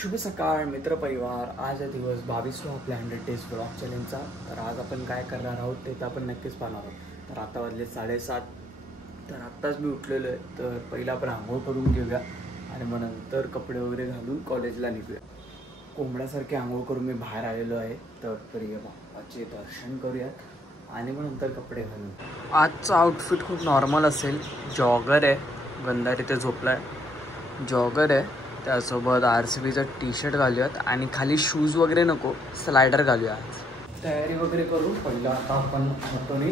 शुभ सकाळ मित्रपरिवार. आज आहे दिवस 22वा आपल्या 100 डेज ब्लॉग चॅलेंजचा. तर आज आपण काय करणार आहोत ते तर आपण नक्कीच पाहणार आहोत. तर आता वाजले 7:30. तर आत्ताच मी उठलेलो आहे. तर पहिला आपण आंघोळ करून घेऊया आणि मग नंतर कपडे वगैरे घालून कॉलेजला निघूया. कोंबड्यासारखे आंघोळ करून मी बाहेर आलेलो आहे. तर प्रिय बाप्पाचे दर्शन करूयात आणि मग नंतर कपडे घालून. आजचा आउटफिट खूप नॉर्मल असेल. जॉगर आहे, गंधारी ते झोपला आहे, जॉगर आहे, त्यासोबत RCBचं टी-शर्ट घालूयात आणि खाली शूज वगैरे नको, स्लायडर घालूया. तयारी वगैरे करू. पहिलं आता आपण ऑटोने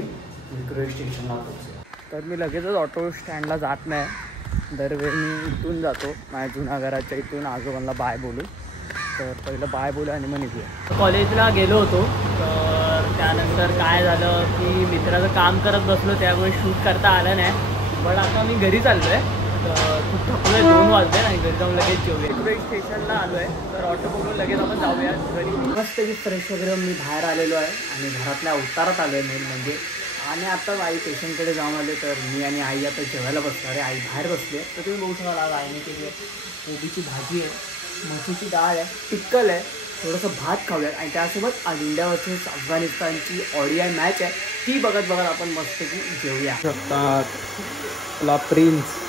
विक्रोळी स्टेशनला पोहोचूया. तर मी लगेचच ऑटो स्टँडला जात नाही. दरवेळी मी इथून जातो, माझ्या जुन्या घराच्या इथून आजोबांना बाय बोलू. तर पहिलं बाय बोलू आणि मग निघूया. कॉलेजला गेलो होतो. तर त्यानंतर काय झालं की मित्राचं काम करत बसलो, त्यामुळे शूट करता आलं नाही. पण आता मी घरी चाललो आहे. खूप थकलो आहे, 2 वाजले आणि घरी जाऊन लगेच जेवूया. विक्रोळी स्टेशनला आलो आहे. तर ऑटो बघून लगेच आपण जाऊया घरी. मस्त की फ्रेश वगैरे मी बाहेर आलेलो आहे आणि घरातल्या अवतारात आलो आहे मेन म्हणजे. आणि आत्ताच आई स्टेशनकडे जाऊन आले. तर मी आणि आई आता जेवायला बसणार आहे. आई बाहेर बसली आहे. तर तुम्ही बघू शकाल आज आईने केली आहे. कोबीची भाजी आहे, मसूरची डाळ आहे, पिक्कल आहे, थोडंसं भात खाऊयात आणि त्यासोबत आज इंडिया वर्सेस अफगाणिस्तानची ODI मॅच आहे. ती बघत आपण मस्तपैकी जेवूया. आपला प्रिन्स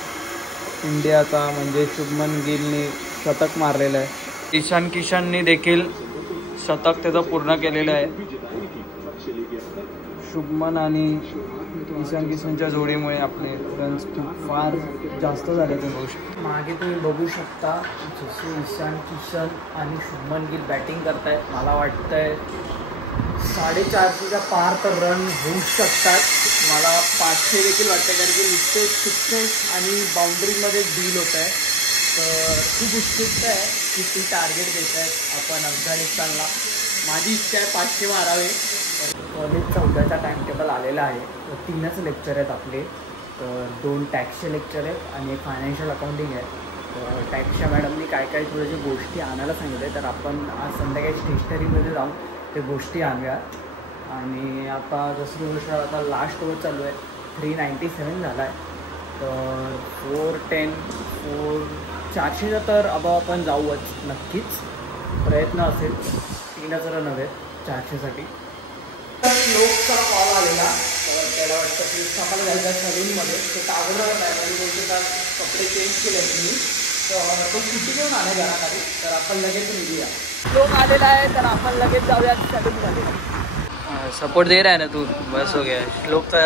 इंडियाचा म्हणजे शुभमन गिलने शतक मारलेलं आहे. ईशान किशनने देखील शतक त्याचं पूर्ण केलेलं आहे. शुभमन आणि ईशान किशनच्या जोडीमुळे आपले रन्स खूप फार जास्त झाले. तुम्ही बघू शकता मागे, तुम्ही बघू शकता जसे ईशान किशन आणि शुभमन गिल बॅटिंग करतायत. मला वाटतंय 450च्या पार तर रन होऊ शकतात. मला 500 देखील वाटतं, कारण की नुसते सिक्सेस आणि बाउंड्रीमध्ये डील होत आहे. तर खूप उत्सुकता आहे किती टार्गेट देत आहेत आपण अफगाणिस्तानला. माझी इच्छा आहे 500 मारावे. कॉलेजचा उद्याचा टाइम टेबल आलेला आहे. तर 3च लेक्चर आहेत आपले. तर 2 टॅक्सचे लेक्चर आहेत आणि एक फायनान्शियल अकाउंटिंग आहे. तर टॅक्सच्या मॅडमनी काय काय थोड्याशा गोष्टी आणायला सांगितल्या. तर आपण आज संध्याकाळी स्टेशनरीमध्ये जाऊन ते गोष्टी आणूया. आणि आता जसं गोष्ट आता लास्ट ओव्हर चालू आहे. 397 झाला आहे. तर 410 400चा तर आपण जाऊच नक्कीच. प्रयत्न असेल. 3च रन हवे 400साठी. तर लोकचा कॉल आलेला. तर त्याला वाटतं की आम्हाला जायचं सलूनमध्ये. तो टावरवर आहे आणि बोलतो का कपडे चेंज केले मी. तर तो सुट्टी घेऊन आला घराखाली. तर आपण लगेच निघूया. लोक आलेला आहे तर आपण लगेच जाऊया सलूनमध्ये. सपोर्ट दे रहा है ना तू. बस हो गया. श्लोकचा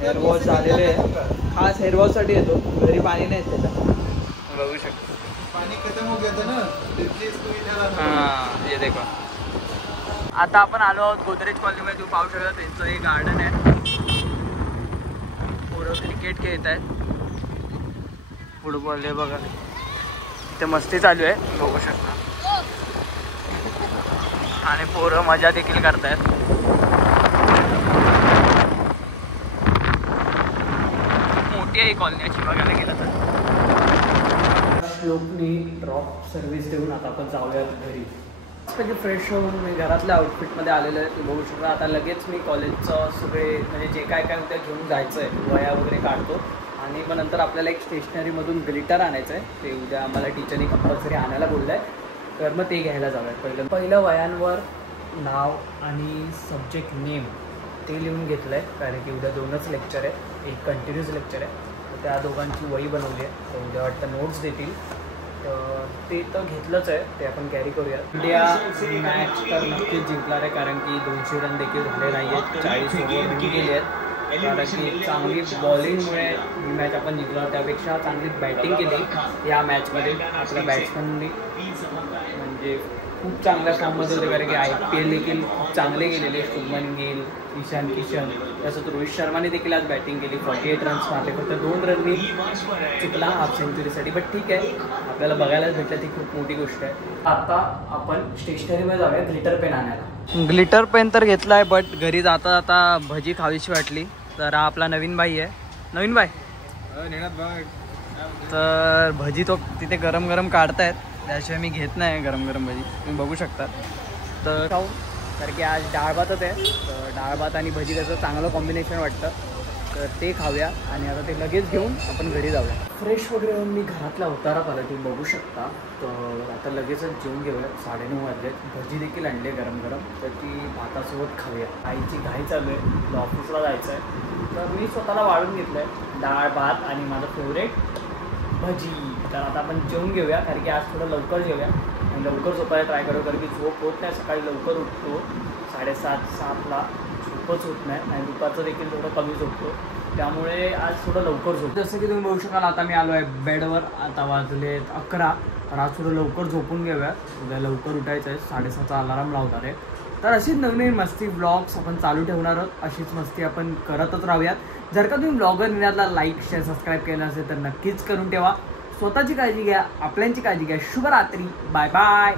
हेअर वॉश झालेले आहे. खास हेअर वॉशसाठी येतो. घरी पाणी नाही त्याचा बघू शकतो. पाणी खतम हो गया था ना. हां, ये देखो. आता आपण आलो आहोत गोदरेज कॉलनीमध्ये. तुम्ही पाहू शकता त्यांचं हे गार्डन आहे. पोरं क्रिकेट खेळत आहेत, फुटबॉल हे बघा. इथे मस्ती चालू आहे बघू शकता. आणि पोरं मजा देखील करतायत. मोठी आहे कॉलनी अशी बघायला गेलं तर. श्लोकनी ड्रॉप सर्व्हिस देऊन आता आपण जाऊया घरी. म्हणजे फ्रेश होऊन मी घरातल्या आउटफिटमध्ये आलेलं आहे. तुम्ही बघू शकता. आता लगेच मी कॉलेजचं सगळे म्हणजे जे काय काय उद्या घेऊन जायचं आहे वया वगैरे काढतो. आणि मग नंतर आपल्याला एक स्टेशनरीमधून ग्लिटर आणायचं आहे. ते उद्या आम्हाला टीचरनी कंपल्सरी आणायला बोललं आहे. तर मग ते घ्यायला जाऊयात. पहिलं वयांवर नाव आणि सब्जेक्ट नेम ते लिहून घेतलं आहे. कारण की उद्या 2च लेक्चर आहेत. एक कंटिन्यूस लेक्चर आहे. तर त्या दोघांची वही बनवली आहे. तर उद्या वाटतं नोट्स देतील. तर ते तर घेतलंच आहे. ते आपण कॅरी करूया. इंडिया मॅच तर नक्कीच जिंकणार आहे. कारण की 200 रन देखील झाले नाही आहेत. 40 ओव्हर होऊन गेले आहेत. कारण की चांगली बॉलिंगमुळे ही मॅच आपण जिंकलो. त्यापेक्षा चांगली बॅटिंग केली या मॅचमध्ये आपल्या बॅट्समननी. म्हणजे खूप चांगल्या फॉर्ममध्ये होते. कारण की IPL देखील खूप चांगले गेलेले. शुभमन गिल, ईशान किशन, तसंच रोहित शर्माने देखील आज बॅटिंग केली. 48 रन्स मारले. फक्त 2 रननी चुकला हाफ सेंचुरीसाठी. बट ठीक आहे, आपल्याला बघायलाच भेटलं. ती खूप मोठी गोष्ट आहे. आता आपण स्टेशनरीमध्ये जाऊया ग्लिटर पेन आणायला. ग्लिटर पेन तर घेतला आहे. बट घरी जाता जाता भजी खावीशी वाटली. तर हा आपला नवीन भाई आहे. नवीन भाई तर भजी तो तिथे गरम गरम काढतायत. त्याशिवाय मी घेत नाही गरम गरम भजी. तुम्ही बघू शकता. तर खाऊ. कारण की आज डाळ भातच आहे. तर डाळ भात आणि भजी त्याचं चांगलं कॉम्बिनेशन वाटतं. तर ते खाऊया आणि आता ते लगेच घेऊन आपण घरी जाऊया. फ्रेश वगैरे होऊन मी घरातला उतारा पाहिला, तुम्ही बघू शकता. तर आता लगेचच जेवून घेऊया. 9:30 वाजले. भजी देखील आणले गरम गरम, तर ती भातासोबत खाऊया. आईची घाई चालू आहे, ऑफिसला जायचं आहे, तर मी स्वतःला वाढून घेतलं आहे डाळ भात आणि माझं फेवरेट भजी. तर आता आपण जेवून घेऊया, कारण की आज थोडं लवकर जेवूया आणि लवकर झोपायला ट्राय करू, कारण की झोप होत नाही. सकाळी लवकर उठतो 7:30-7ला, झोपच होत नाही आणि दुपारचं देखील थोडं कमी झोपतो, त्यामुळे आज थोडं लवकर झोपतो. जसं की तुम्ही बघू शकाल आता मी आलो आहे बेडवर. आता वाजलेत 11. तर आज थोडं लवकर झोपून घेऊया, उद्या लवकर उठायचं आहे. 7:30चा अलार्म लावणार आहे. तर अशीच नवीन मस्ती ब्लॉग्स आपण चालू ठेवणार आहोत. अशीच मस्ती आपण करतच राहूयात. जर का तुम्ही ब्लॉगर निनादला लाईक शेअर सबस्क्राईब केलं असेल तर नक्कीच करून ठेवा. स्वतःची काळजी घ्या, आपल्यांची काळजी घ्या. शुभरात्री. Bye bye.